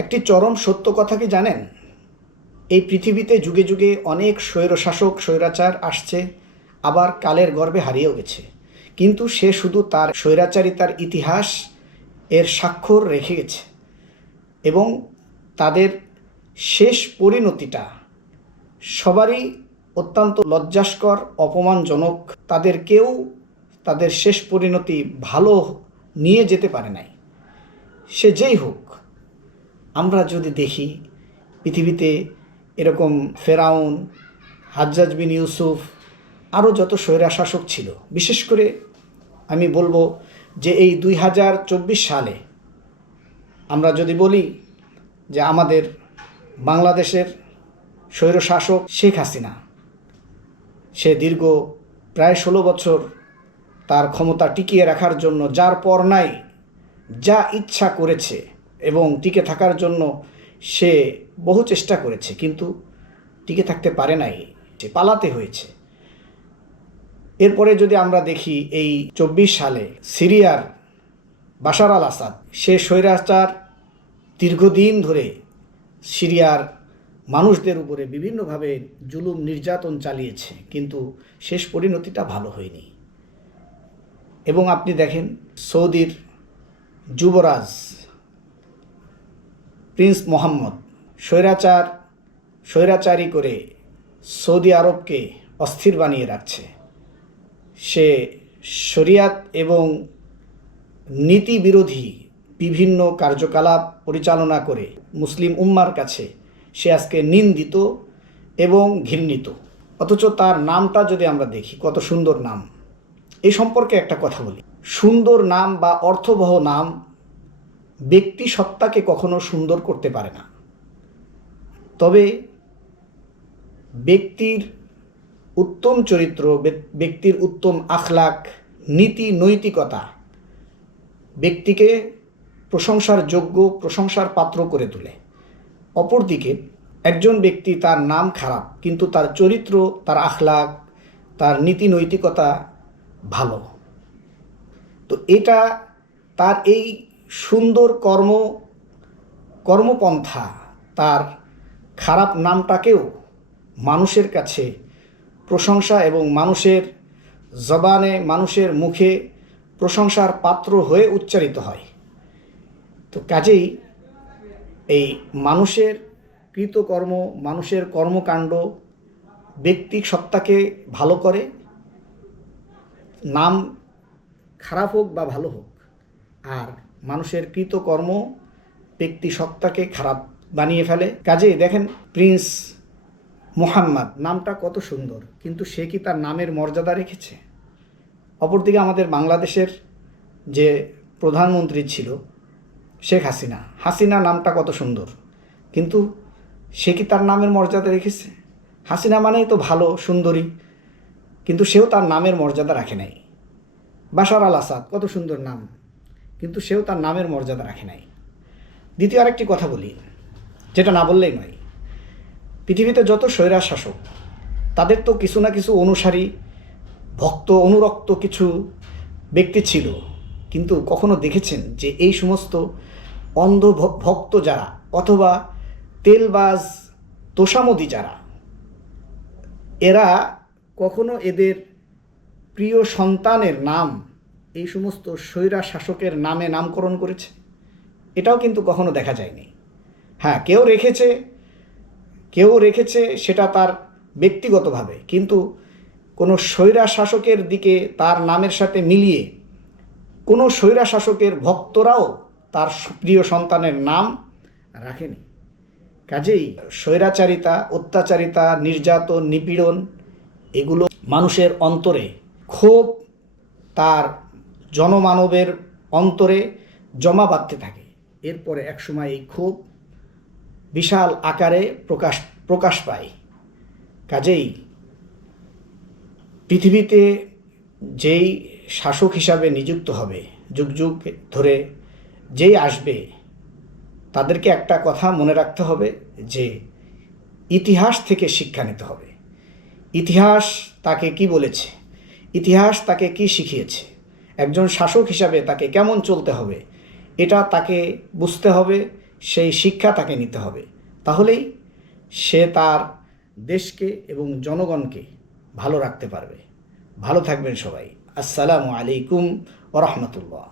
একটি চরম সত্য কথা কি জানেন? এই পৃথিবীতে যুগে যুগে অনেক স্বৈরশাসক স্বৈরাচার আসছে, আবার কালের গর্ভে হারিয়েও গেছে। কিন্তু সে শুধু তার স্বৈরাচারিতার ইতিহাস এর স্বাক্ষর রেখে গেছে এবং তাদের শেষ পরিণতিটা সবারই অত্যন্ত লজ্জাস্কর, অপমানজনক। তাদের কেউ তাদের শেষ পরিণতি ভালো নিয়ে যেতে পারে নাই। সে যেই হোক, আমরা যদি দেখি পৃথিবীতে এরকম ফেরাউন, হাজ্জাজ বিন ইউসুফ, আরও যত স্বৈরাশাসক ছিল, বিশেষ করে আমি বলবো যে এই 2024 সালে আমরা যদি বলি যে আমাদের বাংলাদেশের স্বৈরশাসক শেখ হাসিনা, সে দীর্ঘ প্রায় 16 বছর তার ক্ষমতা টিকিয়ে রাখার জন্য যার পর নাই যা ইচ্ছা করেছে এবং টিকে থাকার জন্য সে বহু চেষ্টা করেছে, কিন্তু টিকে থাকতে পারে নাই, পালাতে হয়েছে। এরপরে যদি আমরা দেখি এই 24 সালে সিরিয়ার বাশার আল আসাদ, সে স্বৈরাচার দীর্ঘদিন ধরে সিরিয়ার মানুষদের উপরে বিভিন্নভাবে জুলুম নির্যাতন চালিয়েছে, কিন্তু শেষ পরিণতিটা ভালো হয়নি। এবং আপনি দেখেন সৌদির যুবরাজ প্রিন্স মোহাম্মদ স্বৈরাচারী করে সৌদি আরবকে অস্থির বানিয়ে রাখছে। সে শরিয়াত এবং নীতি বিরোধী বিভিন্ন কার্যকলাপ পরিচালনা করে মুসলিম উম্মার কাছে সে আজকে নিন্দিত এবং ঘৃণিত। অথচ তার নামটা যদি আমরা দেখি, কত সুন্দর নাম। এই সম্পর্কে একটা কথা বলি, সুন্দর নাম বা অর্থবহ নাম ব্যক্তি সত্তাকে কখনো সুন্দর করতে পারে না, তবে ব্যক্তির উত্তম চরিত্র, ব্যক্তির উত্তম আখলাক, নীতি নৈতিকতা ব্যক্তিকে প্রশংসার যোগ্য, প্রশংসার পাত্র করে তোলে। অপরদিকে একজন ব্যক্তি, তার নাম খারাপ কিন্তু তার চরিত্র, তার আখলাক, তার নীতি নৈতিকতা ভালো, তো এটা তার এই সুন্দর কর্মপন্থা তার খারাপ নামটাকেও মানুষের কাছে প্রশংসা এবং মানুষের জবানে, মানুষের মুখে প্রশংসার পাত্র হয়ে উচ্চারিত হয়। তো কাজেই এই মানুষের কৃতকর্ম, মানুষের কর্মকাণ্ড ব্যক্তি সত্তাকে ভালো করে, নাম খারাপ হোক বা ভালো হোক। আর মানুষের কৃতকর্ম ব্যক্তি সত্তাকে খারাপ বানিয়ে ফেলে। কাজেই দেখেন প্রিন্স মোহাম্মদ নামটা কত সুন্দর, কিন্তু সে কি তার নামের মর্যাদা রেখেছে? অপরদিকে আমাদের বাংলাদেশের যে প্রধানমন্ত্রী ছিল শেখ হাসিনা নামটা কত সুন্দর, কিন্তু সে কি তার নামের মর্যাদা রেখেছে? হাসিনা মানেই তো ভালো, সুন্দরী, কিন্তু সেও তার নামের মর্যাদা রাখে নাই। বাশার আল আসাদ কত সুন্দর নাম, কিন্তু সেও তার নামের মর্যাদা রাখে নাই। দ্বিতীয় আরেকটি কথা বলি, যেটা না বললেই নয়। পৃথিবীতে যত স্বৈরা শাসক, তাদের তো কিছু না কিছু অনুসারী, ভক্ত, অনুরক্ত কিছু ব্যক্তি ছিল, কিন্তু কখনো দেখেছেন যে এই সমস্ত অন্ধ ভক্ত যারা, অথবা তেলবাজ তোষামোদি যারা, এরা কখনো এদের প্রিয় সন্তানের নাম এই সমস্ত স্বৈরা শাসকের নামে নামকরণ করেছে? এটাও কিন্তু কখনো দেখা যায়নি। হ্যাঁ, কেউ রেখেছে সেটা তার ব্যক্তিগতভাবে, কিন্তু কোনো স্বৈরা শাসকের দিকে তার নামের সাথে মিলিয়ে কোনো স্বৈরা শাসকের ভক্তরাও তার প্রিয় সন্তানের নাম রাখেনি। কাজেই স্বৈরাচারিতা, অত্যাচারিতা, নির্যাতন, নিপীড়ন এগুলো মানুষের অন্তরে ক্ষোভ, তার জনমানবের অন্তরে জমা বাঁধতে থাকে। এরপরে একসময় এই ক্ষোভ বিশাল আকারে প্রকাশ পায়। কাজেই পৃথিবীতে যেই শাসক হিসাবে নিযুক্ত হবে, যুগ যুগ ধরে যেই আসবে, তাদেরকে একটা কথা মনে রাখতে হবে যে ইতিহাস থেকে শিক্ষা নিতে হবে। ইতিহাস তাকে কি বলেছে, ইতিহাস তাকে কি শিখিয়েছে, একজন শাসক হিসাবে তাকে কেমন চলতে হবে, এটা তাকে বুঝতে হবে সেই শিক্ষা তাকে নিতে হবে। তাহলেই সে তার দেশকে এবং জনগণকে ভালো রাখতে পারবে। ভালো থাকবেন সবাই। আসসালামু আলাইকুম ওয়া রাহমাতুল্লাহ।